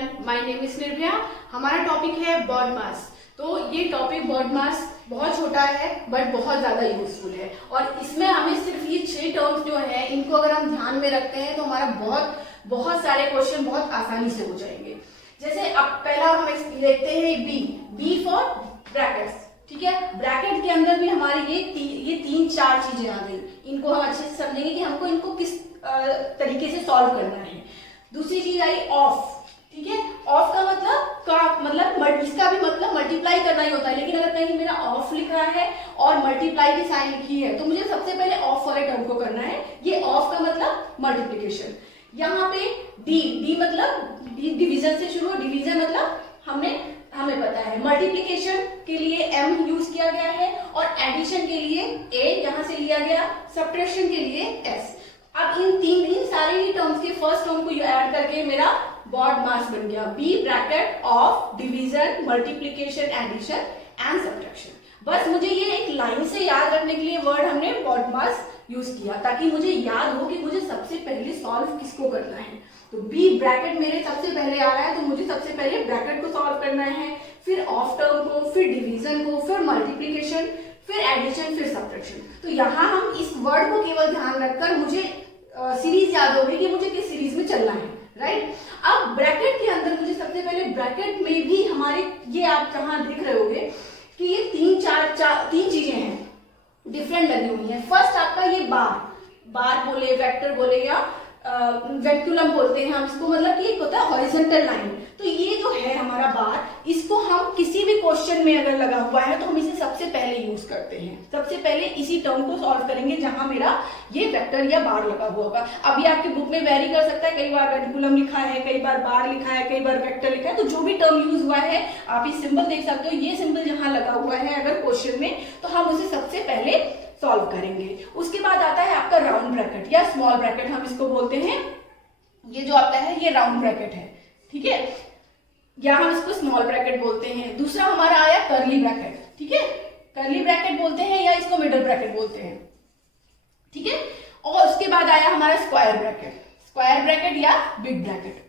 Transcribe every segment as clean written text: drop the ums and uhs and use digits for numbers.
Everyone, my name is Nirbhaya. हमारा topic है body mass. तो ये टॉपिक बॉडी मास बहुत छोटा है बट बहुत ज्यादा यूजफुल है और इसमें हमें सिर्फ ये 6 टर्म्स जो है इनको अगर हम ध्यान में रखते हैं तो हमारा बहुत सारे क्वेश्चन बहुत आसानी से हो जाएंगे। जैसे अब पहला हम लेते हैं बी फॉर ब्रैकेट्स। ठीक है, ब्रैकेट के अंदर भी हमारे ये 3-4 चीजें आ गई। इनको हम अच्छे से समझेंगे कि हमको इनको किस तरीके से सॉल्व करना है। दूसरी चीज आई ऑफ। ठीक है, ऑफ का मतलब इसका भी मतलब मल्टीप्लाई करना ही होता है, लेकिन अगर कहीं मेरा ऑफ लिखा है और मल्टीप्लाई की साइन लिखी है तो मुझे सबसे पहले ऑफ फॉर ए टर्म को करना है। ये ऑफ का मतलब मल्टीप्लीकेशन। यहाँ पे डी मतलब डिवीजन से शुरू। डिवीजन मतलब हमें पता है मल्टीप्लीकेशन के लिए m यूज किया गया है और एडिशन के लिए a यहाँ से लिया गया, सब्ट्रैक्शन के लिए s। अब इन सारे ही टर्म्स के फर्स्ट टर्म को ऐड करके मेरा बॉडी मास बन गया B bracket of division multiplication addition and subtraction. बस मुझे ये एक लाइन से याद रखने के लिए वर्ड हमने बॉडी मास यूज किया ताकि मुझे याद हो कि मुझे सबसे पहले सॉल्व किसको करना है। तो बी ब्रैकेट मेरे सबसे पहले आ रहा है तो मुझे सबसे पहले ब्रैकेट को सॉल्व करना है, फिर ऑफ टर्म को, फिर डिवीजन को, फिर मल्टीप्लीकेशन, फिर एडिशन, फिर सब्ट्रैक्शन। तो यहाँ हम इस वर्ड को केवल ध्यान रखकर मुझे सीरीज याद होगी कि मुझे किस सीरीज में चलना है, राइट। अब ब्रैकेट के अंदर मुझे सबसे पहले ब्रैकेट में भी हमारे ये आप जहां देख रहे होगे कि ये तीन चीजें हैं डिफरेंट लगी हुई है। फर्स्ट आपका ये बार बोले, वेक्टर बोले या वेक्टुलम बोलते हैं हम इसको, मतलब कि एक होता है हॉरिजॉन्टल लाइन। तो ये जो है हमारा बार, इसको हम किसी भी क्वेश्चन में अगर लगा हुआ है तो हम इसे सबसे पहले यूज करते हैं। सबसे पहले इसी टर्म को सॉल्व करेंगे जहां मेरा ये वेक्टर या बार लगा हुआ होगा। अभी आपके बुक में वेरी कर सकता है, कई बार वेक्टुलम लिखा है, कई बार बार लिखा है, कई बार वेक्टर लिखा है। तो जो भी टर्म यूज हुआ है आप ये सिंबल देख सकते हो। ये सिंबल जहां लगा हुआ है अगर क्वेश्चन में तो हम उसे सबसे पहले सॉल्व करेंगे। उसके बाद आता है आपका राउंड ब्रैकेट या स्मॉल ब्रैकेट हम इसको बोलते हैं। ये जो आता है ये राउंड ब्रैकेट है, ठीक है, या हम इसको स्मॉल ब्रैकेट बोलते हैं। दूसरा हमारा आया कर्ली ब्रैकेट। ठीक है, कर्ली ब्रैकेट बोलते हैं या इसको मिडल ब्रैकेट बोलते हैं, ठीक है। और उसके बाद आया हमारा स्क्वायर ब्रैकेट या बिग ब्रैकेट।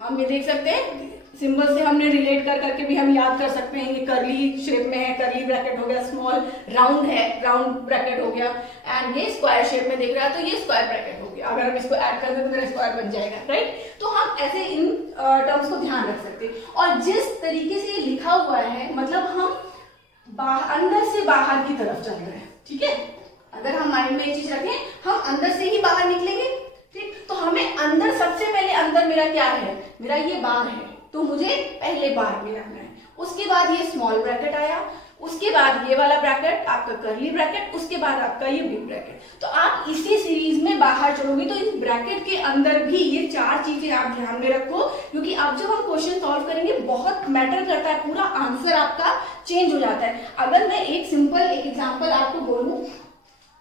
हम ये देख सकते हैं सिंबल से हमने रिलेट करके भी हम याद कर सकते हैं। ये कर्ली शेप में है, कर्ली ब्रैकेट हो गया, स्मॉल राउंड है, राउंड ब्रैकेट हो गया, एंड ये स्क्वायर शेप में दिख रहा है तो ये स्क्वायर ब्रैकेट हो गया। अगर हम इसको ऐड कर दें तो मेरा स्क्वायर बन जाएगा, राइट। तो हम ऐसे इन टर्म्स को ध्यान रख सकते हैं। और जिस तरीके से ये लिखा हुआ है मतलब हम अंदर से बाहर की तरफ चल रहे हैं, ठीक है। अगर हम माइंड में ये चीज रखें, हम अंदर से ही बाहर निकलेंगे, ठीक। तो हमें अंदर सबसे पहले अंदर मेरा क्या है, मेरा ये बार है तो मुझे पहले बार में रखना है। उसके बाद ये स्मॉल ब्रैकेट आया, उसके बाद ये वाला ब्रैकेट आपका कर्ली ब्रैकेट, उसके बाद आपका ये बिग ब्रैकेट। तो आप इसी सीरीज में बाहर चलोगे तो इस ब्रैकेट के अंदर भी ये 4 चीजें आप ध्यान में रखो, क्योंकि अब जब हम क्वेश्चन सॉल्व करेंगे बहुत मैटर करता है, पूरा आंसर आपका चेंज हो जाता है। अगर मैं एक सिंपल एग्जाम्पल आपको बोलूं,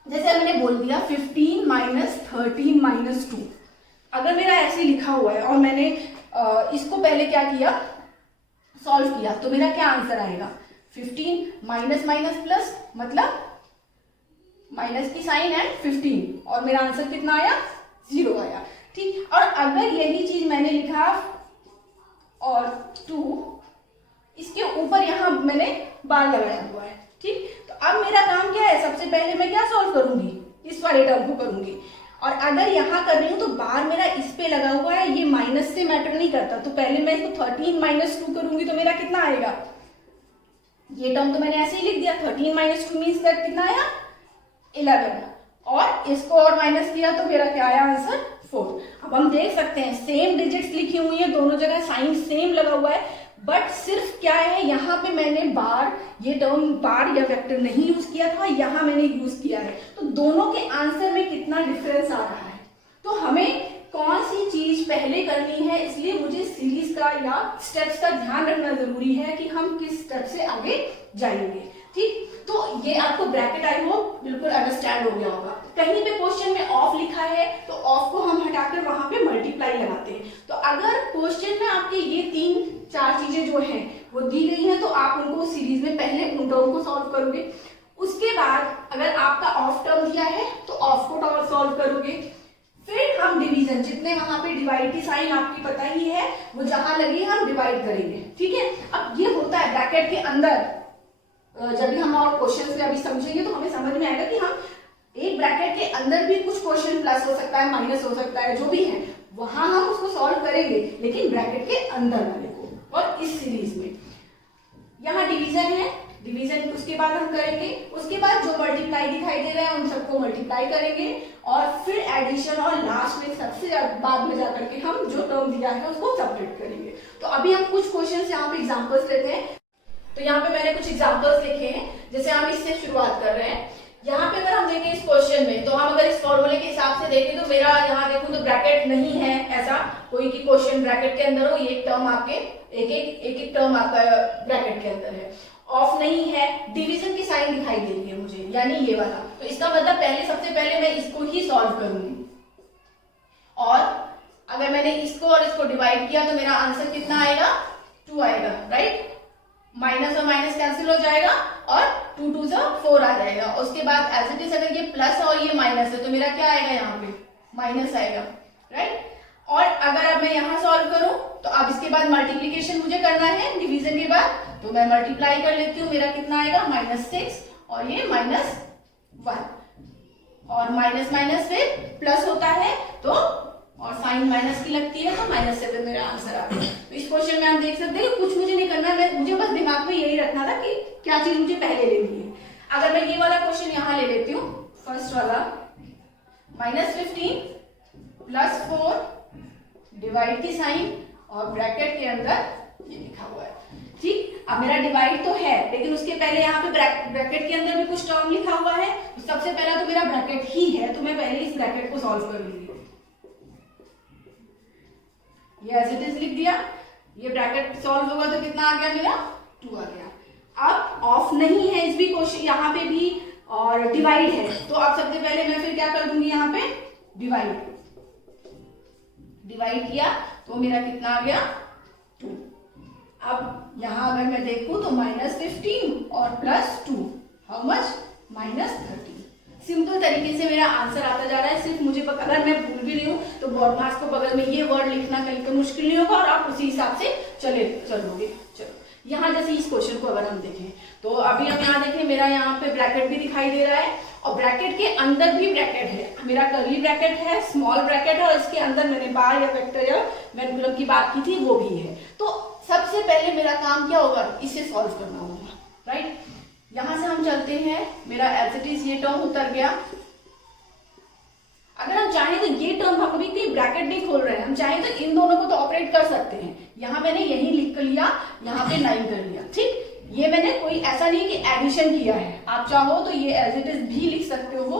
जैसे मैंने बोल दिया 15 - 13 - 2। अगर मेरा ऐसे लिखा हुआ है और मैंने इसको पहले क्या किया, सॉल्व किया, तो मेरा क्या आंसर आएगा, 15 माइनस माइनस प्लस मतलब माइनस की साइन है 15 और मेरा आंसर कितना आया, 0 आया, ठीक। और अगर यही चीज मैंने लिखा और 2, इसके ऊपर यहां मैंने बार लगाया हुआ है, ठीक। तो अब मेरा काम क्या है, सबसे पहले मैं क्या सॉल्व करूंगी, इस वाले टर्म को करूंगी। और अगर यहाँ कर रही हूँ तो बार मेरा इस पे लगा हुआ है, ये माइनस से मैटर नहीं करता। तो पहले मैं इसको 13 - 2 करूंगी तो मेरा कितना आएगा, ये टर्म तो मैंने ऐसे ही लिख दिया, 13 - 2 मीन्स कितना आया 11, और इसको और माइनस किया तो मेरा क्या आया आंसर 4। अब हम देख सकते हैं सेम डिजिट्स लिखी हुई है, दोनों जगह साइन सेम लगा हुआ है, बट सिर्फ क्या है यहाँ पे मैंने बार, ये टर्म बार या वेक्टर नहीं यूज किया था, यहाँ मैंने यूज किया है। तो दोनों के आंसर में कितना डिफरेंस आ रहा है। तो हमें कौन सी चीज पहले करनी है, इसलिए मुझे सीरीज का या स्टेप्स का ध्यान रखना जरूरी है कि हम किस स्टेप से आगे जाएंगे, ठीक। तो ये आपको ब्रैकेट आई हो बिल्कुल अंडरस्टैंड हो गया होगा। कहीं पे क्वेश्चन में ऑफ लिखा है तो ऑफ को हम हटाकर वहां पे मल्टीप्लाई लगाते हैं। तो अगर क्वेश्चन में आपके ये 3-4 चीजें जो हैं वो दी गई हैं तो आप उनको सीरीज में पहले उन टर्म को सॉल्व करोगे। उसके बाद अगर आपका ऑफ टर्म दिया है तो ऑफ को सॉल्व करोगे, फिर हम डिवीजन, जितने वहां पे डिवाइड की साइन आपकी पता ही है, वो जहां लगी हम डिवाइड करेंगे, ठीक है। अब ये होता है ब्रैकेट के अंदर, जब भी हम और क्वेश्चन से अभी समझेंगे तो हमें समझ में आएगा कि हम एक ब्रैकेट के अंदर भी कुछ क्वेश्चन प्लस हो सकता है, माइनस हो सकता है, जो भी है वहां हम उसको सॉल्व करेंगे, लेकिन ब्रैकेट के अंदर वाले को। और इस सीरीज में यहाँ डिवीजन है, डिवीजन उसके बाद हम करेंगे, उसके बाद जो मल्टीप्लाई दिखाई दे रहा है उन सबको मल्टीप्लाई करेंगे, और फिर एडिशन, और लास्ट में सबसे बाद में जाकर के हम जो टर्म दिया है उसको सब्ट्रैक्ट करेंगे। तो अभी हम कुछ क्वेश्चन यहाँ पे एग्जाम्पल्स लेते हैं। तो यहाँ पे मैंने कुछ एग्जाम्पल्स लिखे हैं, जैसे हम इससे शुरुआत कर रहे हैं। यहाँ पे अगर हम देखें इस क्वेश्चन में, तो हम अगर इस फॉर्मूले के हिसाब से देखें तो मेरा यहाँ देखूं तो ब्रैकेट नहीं है ऐसा कोई कि क्वेश्चन ब्रैकेट के अंदर हो, ये एक टर्म आपके एक टर्म आपका ब्रैकेट के अंदर है, ऑफ नहीं है, डिवीजन की साइन दिखाई दे रही है मुझे, यानी ये वाला। तो इसका मतलब सबसे पहले मैं इसको ही सॉल्व करूंगी, और अगर मैंने इसको और इसको डिवाइड किया तो मेरा आंसर कितना आएगा, 2 आएगा, राइट। माइनस और माइनस कैंसिल हो जाएगा और 2 2 से 4 आ जाएगा। उसके बाद एज इट इज अगर ये प्लस और ये माइनस है तो मेरा क्या आएगा, यहाँ पे माइनस आएगा, राइट। और अगर अब मैं यहाँ सॉल्व करूं तो अब इसके बाद मल्टीप्लीकेशन मुझे करना है डिवीजन के बाद, तो मैं मल्टीप्लाई कर लेती हूँ, मेरा कितना आएगा -6 और ये -1, और माइनस माइनस फिर प्लस होता है तो, और साइन माइनस की लगती है तो -7 मेरा आंसर आ गया। तो इस क्वेश्चन में आप देख सकते हैं कुछ मुझे नहीं करना है, मुझे बस दिमाग में यही रखना था कि क्या चीज मुझे पहले लेनी है। अगर मैं ये वाला क्वेश्चन यहाँ ले लेती हूँ, फर्स्ट वाला, -15 + 4 डिवाइड की साइन और ब्रैकेट के अंदर ये लिखा हुआ है, ठीक। अब मेरा डिवाइड तो है, लेकिन उसके पहले यहाँ पे ब्रैकेट के अंदर भी कुछ टर्म लिखा हुआ है, तो सबसे पहला तो मेरा ब्रैकेट ही है, तो मैं पहले इस ब्रैकेट को सॉल्व कर लूंगी। ये एज इट इज लिख दिया, ये ब्रैकेट सॉल्व होगा तो कितना आ गया मेरा, 2 आ गया। अब ऑफ नहीं है इस भी क्वेश्चन, यहाँ पे भी, और डिवाइड है, तो अब सबसे पहले मैं फिर क्या कर दूंगी, यहाँ पे डिवाइड किया तो मेरा कितना आ गया, 2। अब यहाँ अगर मैं देखूं तो -15 और +2 हाउ मच, -13। सिंपल तरीके से मेरा आंसर आता जा रहा है। सिर्फ मुझे अगर मैं भूल भी रही हूँ तो बोर्ड मार्क्स को बगल में ये वर्ड लिखना कहीं तो मुश्किल नहीं होगा, और आप उसी हिसाब से चलोगे। चलो यहाँ जैसे इस क्वेश्चन को अगर हम देखें तो अभी हम यहाँ देखें, मेरा यहाँ पे ब्रैकेट भी दिखाई दे रहा है, और ब्रैकेट के अंदर भी ब्रैकेट है, मेरा कर्ली ब्रैकेट है, स्मॉल ब्रैकेट है, और इसके अंदर मैंने बार या वेक्टर या वेरिएबल की बात की थी वो भी है। तो सबसे पहले मेरा काम क्या होगा, इसे सॉल्व करना होगा, राइट। यहां से हम चलते हैं, मेरा एज इट इज ये टर्म उतर गया। अगर हम चाहें तो ये टर्म, हम अभी ब्रैकेट नहीं खोल रहे हैं, हम चाहें तो इन दोनों को तो ऑपरेट कर सकते हैं। यहाँ मैंने यही लिख कर लिया, यहाँ पे 9 कर लिया, ठीक। ये मैंने कोई ऐसा नहीं कि एडिशन किया है, आप चाहो तो ये एज इट इज भी लिख सकते हो।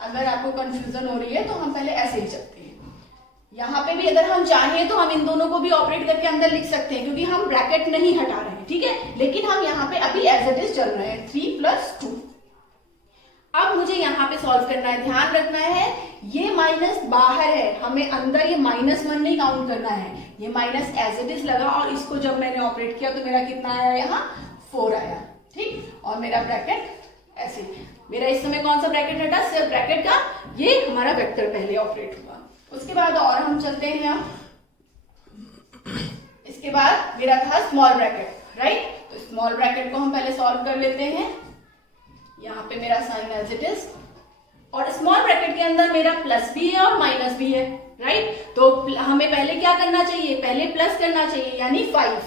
अगर आपको कंफ्यूजन हो रही है तो हम पहले ऐसे ही चलते हैं। यहाँ पे भी अगर हम चाहें तो हम इन दोनों को भी ऑपरेट करके अंदर लिख सकते हैं, क्योंकि हम ब्रैकेट नहीं हटा रहे हैं, ठीक है। लेकिन हम यहाँ पे अभी एज इट इज चल रहे हैं, 3 + 2। अब मुझे यहाँ पे सॉल्व करना है, ध्यान रखना है ये माइनस बाहर है, हमें अंदर ये -1 नहीं काउंट करना है, ये माइनस एज इट इज लगा, और इसको जब मैंने ऑपरेट किया तो मेरा कितना आया, यहाँ 4 आया, ठीक। और मेरा ब्रैकेट ऐसे, मेरा इस समय कौन सा ब्रैकेट हटा, सिर्फ ब्रैकेट का ये हमारा वेक्टर पहले ऑपरेट हुआ। उसके बाद और हम चलते हैं यहाँ, इसके बाद मेरा था स्मॉल ब्रैकेट, राइट। तो स्मॉल ब्रैकेट को हम पहले सॉल्व कर लेते हैं। यहाँ पे मेरा साइन एज इट इज, और स्मॉल ब्रैकेट के अंदर मेरा प्लस भी है और माइनस भी है, राइट। तो हमें पहले क्या करना चाहिए, पहले प्लस करना चाहिए, यानी 5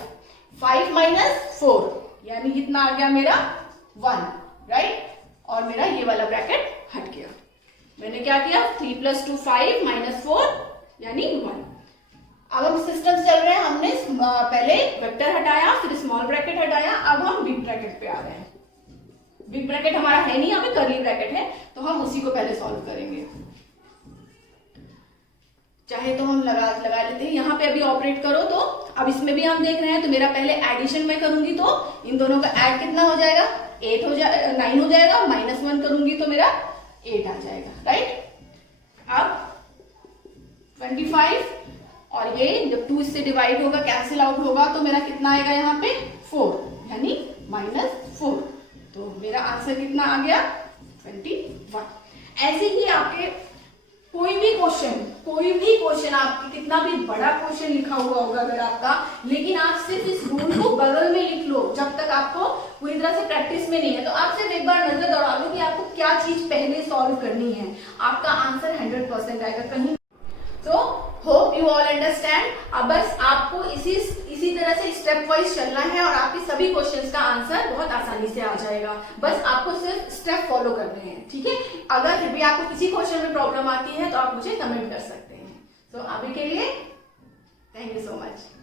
- 4 यानी कितना आ गया मेरा 1, राइट। और मेरा ये वाला ब्रैकेट हट गया। मैंने क्या किया, 3 + 2 5 - 4 यानी 1। अब हम सिस्टम चल रहे हैं, हमने पहले वेक्टर हटाया, फिर स्मॉल ब्रैकेट हटाया, अब हम बिग ब्रैकेट पे आ रहे हैं। बिग ब्रैकेट हमारा है नहीं, यहाँ पे कर्ली ब्रैकेट है, तो हम उसी को पहले सॉल्व करेंगे। चाहे तो हम लगा लेते हैं, यहाँ पे अभी ऑपरेट करो तो अब इसमें भी हम देख रहे हैं, तो मेरा पहले एडिशन में करूंगी तो इन दोनों का ऐड कितना हो जाएगा, 9 हो जाएगा, -1 करूंगी तो मेरा 8 आ जाएगा, राइट। अब 25, और ये जब 2 इससे डिवाइड होगा, कैंसिल आउट होगा, तो मेरा कितना आएगा यहाँ पे 4, यानी -4। तो मेरा आंसर कितना आ गया, 21। ऐसे ही आपके कोई भी क्वेश्चन आपके कितना भी बड़ा क्वेश्चन लिखा हुआ होगा अगर आपका, लेकिन आप सिर्फ इस रूल को बगल में लिख लो जब तक आपको पूरी तरह से प्रैक्टिस में नहीं है। तो आप सिर्फ एक बार नजर दौड़ा लो कि आपको क्या चीज पहले सॉल्व करनी है, आपका आंसर 100% आएगा कहीं। तो होप यू ऑल अंडरस्टैंड। अब बस आपको इसी तरह से स्टेप वाइज चलना है और आपके सभी क्वेश्चंस का आंसर बहुत आसानी से आ जाएगा। बस आपको सिर्फ स्टेप फॉलो करने हैं, ठीक है। अगर फिर भी आपको किसी क्वेश्चन में प्रॉब्लम आती है तो आप मुझे कमेंट कर सकते हैं। तो अभी के लिए थैंक यू सो मच।